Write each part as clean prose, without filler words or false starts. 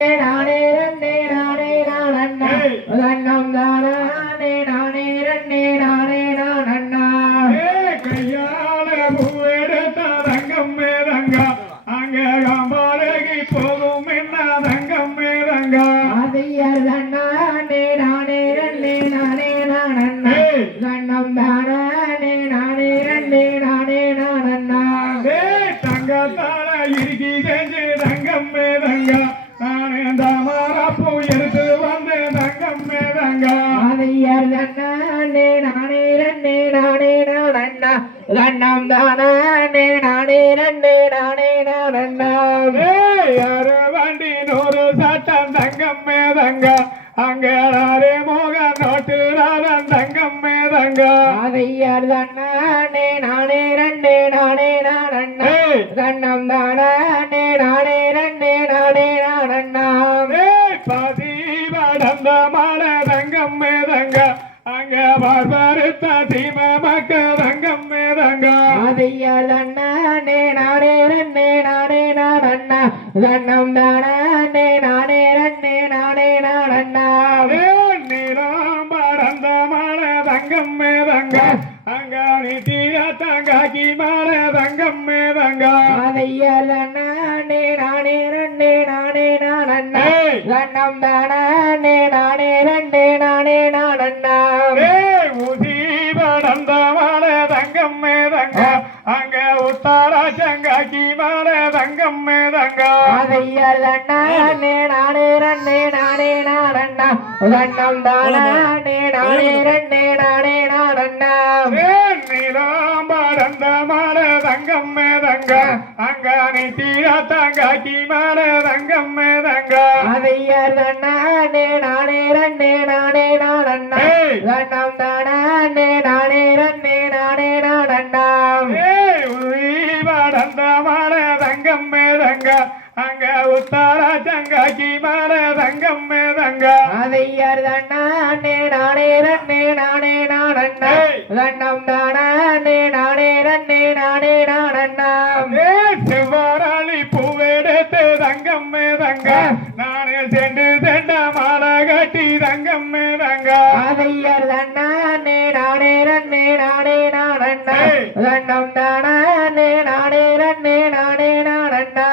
நானே ரன்னே நானே நான் அண்ணா கண்ணம் தானே நானே ரன்னே நானே நான் அண்ணா கையால பூவெடுத்த தங்கம் மேதங்கா அங்க காம்பாலகி போகும் என்ன தங்கம் மேதங்கா அதையர் அண்ணானே நானே ரன்னே நானே நான் அண்ணா கண்ணம் தானே நானே ரன்னே நானே நான் அண்ணா தங்கத்தால இறுக்கி செஞ்சு தங்கம் மேதங்கா நானே தாமரப்பூ எடுத்து வந்து தங்கம் மேதங்கா அதையர் அண்ணானே நானே ரன்னே நானே நான் அண்ணா கண்ணம் தானே நானே ரன்னே நானே நான் அண்ணா யாரு வண்டி 100 சட்டம் தங்கம் மேதங்கா அங்க ராரே மோக நோட்டு ராதன் தங்கம் மேதங்கா அதையர் அண்ணானே நானே ரன்னே நானே நான் அண்ணா கண்ணம் தானே நானே ரன்னே நானே நான் அண்ணா பாதி வடந்த மாட தங்கம் மேதங்கா அங்க பார்பருத்த தீம மக்க தங்கம் மேதங்கா அதையர் அண்ணானே நானே ரன்னே நானே நான் அண்ணா கண்ணம் தானே நானே ரன்னே நானே நான் அண்ணா நீராம் படந்த மாட தங்கம் மேதங்கா அங்க நித்திய தங்காக்கி மாட தங்கம் மேதங்கா அதையர் அண்ணானே நானே ரன்னே நானே நான் அண்ணா கண்ணம் தானே நானே ரன்னே நானே நான் அண்ணா ஊசி படந்த மாட தங்கம் மேதங்கா அங்க உத்தாரா சங்காக்கி மாட தங்கம் மேதங்கா அதையர் அண்ணானே நானே ரன்னே நானே நான் அண்ணா கண்ணம் தானே நானே ரன்னே நானே நான் அண்ணா நீலாம் படந்த மாட தங்கம் மேதங்கா அங்க நித்திய தங்காக்கி மாட தங்கம் மேதங்கா அதையர் அண்ணானே நானே ரன்னே நானே நான் அண்ணா கண்ணம் தானே நானே ரன்னே நானே நான் அண்ணா படந்த மாட தங்கம் மேதங்கா அங்க உத்தாரா சங்காக்கி மாட தங்கம் மேதங்கா அதையர் அண்ணானே நானே ரன்னே நானே நான் அண்ணா கண்ணம் தானே நானே ரன்னே நானே நான் அண்ணா செவ்வாராளி பூவெடுத்து தங்கம் மேதங்கா நானே சென்று சென்ற மாலை கட்டி தங்கம் மேதங்கா அதையர் அண்ணானே நானே ரன்னே நானே நான் அண்ணா கண்ணம் தானே நானே ரன்னே நானே நான் அண்ணா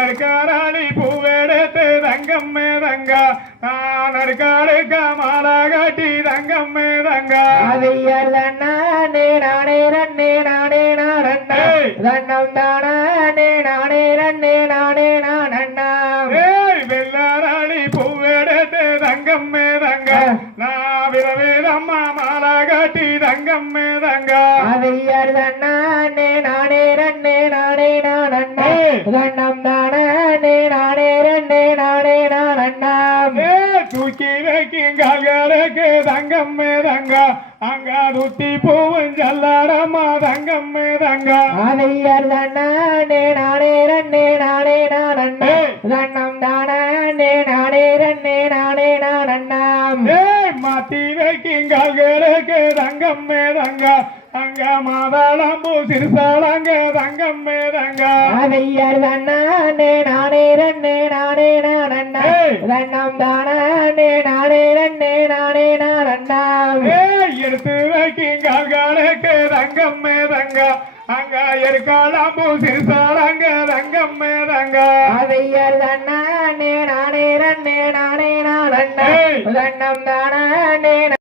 எடுக்காராளி பூவெடுத்து தங்கம் மேதங்கா நான் அடுக்காடுக்க மாலை கட்டி தங்கம் மேதங்கா அதையர் அண்ணானே நானே ரன்னே நானே நான் அண்ணா கண்ணம் தானே நானே ரன்னே நானே நான் அண்ணா வெள்ளாராளி பூவெடுத்து தங்கம் மேதங்கா நான் விரவேதம்மா மாலை கட்டி தங்கம் மேதங்கா அதையர் அண்ணானே நானே ரன்னே நானே நான் அண்ணா கண்ணம் தானே நானே ரன்னே நானே நான் அண்ணா தூக்கி வைக்கும் கால்களுக்கு தங்கம் மேதங்கா அங்க துத்தி பூவும் ஜல்லாடம்மா தங்கம் மேதங்கா அதையர் அண்ணானே நானே ரன்னே நானே நான் அண்ணா கண்ணம் தானே நானே ரன்னே நானே நான் அண்ணா மாத்தி வைக்கும் கால்களுக்கு தங்கம் மேதங்கா அங்க மாதாளம்பூ சிறுசாலங்க தங்கம் மேதங்கா அதையர் அண்ணானே நானே ரன்னே நானே நான் அண்ணா கண்ணம் தானே நானே ரன்னே நானே நான் அண்ணா எடுத்து வைக்கும் கால்களுக்கு தங்கம் மேதங்கா அங்க எருக்காளம்பூ சிறுசாலங்க தங்கம் மேதங்கா அதையர் அண்ணானே நானே ரன்னே நானே நான் அண்ணா கண்ணம் தானே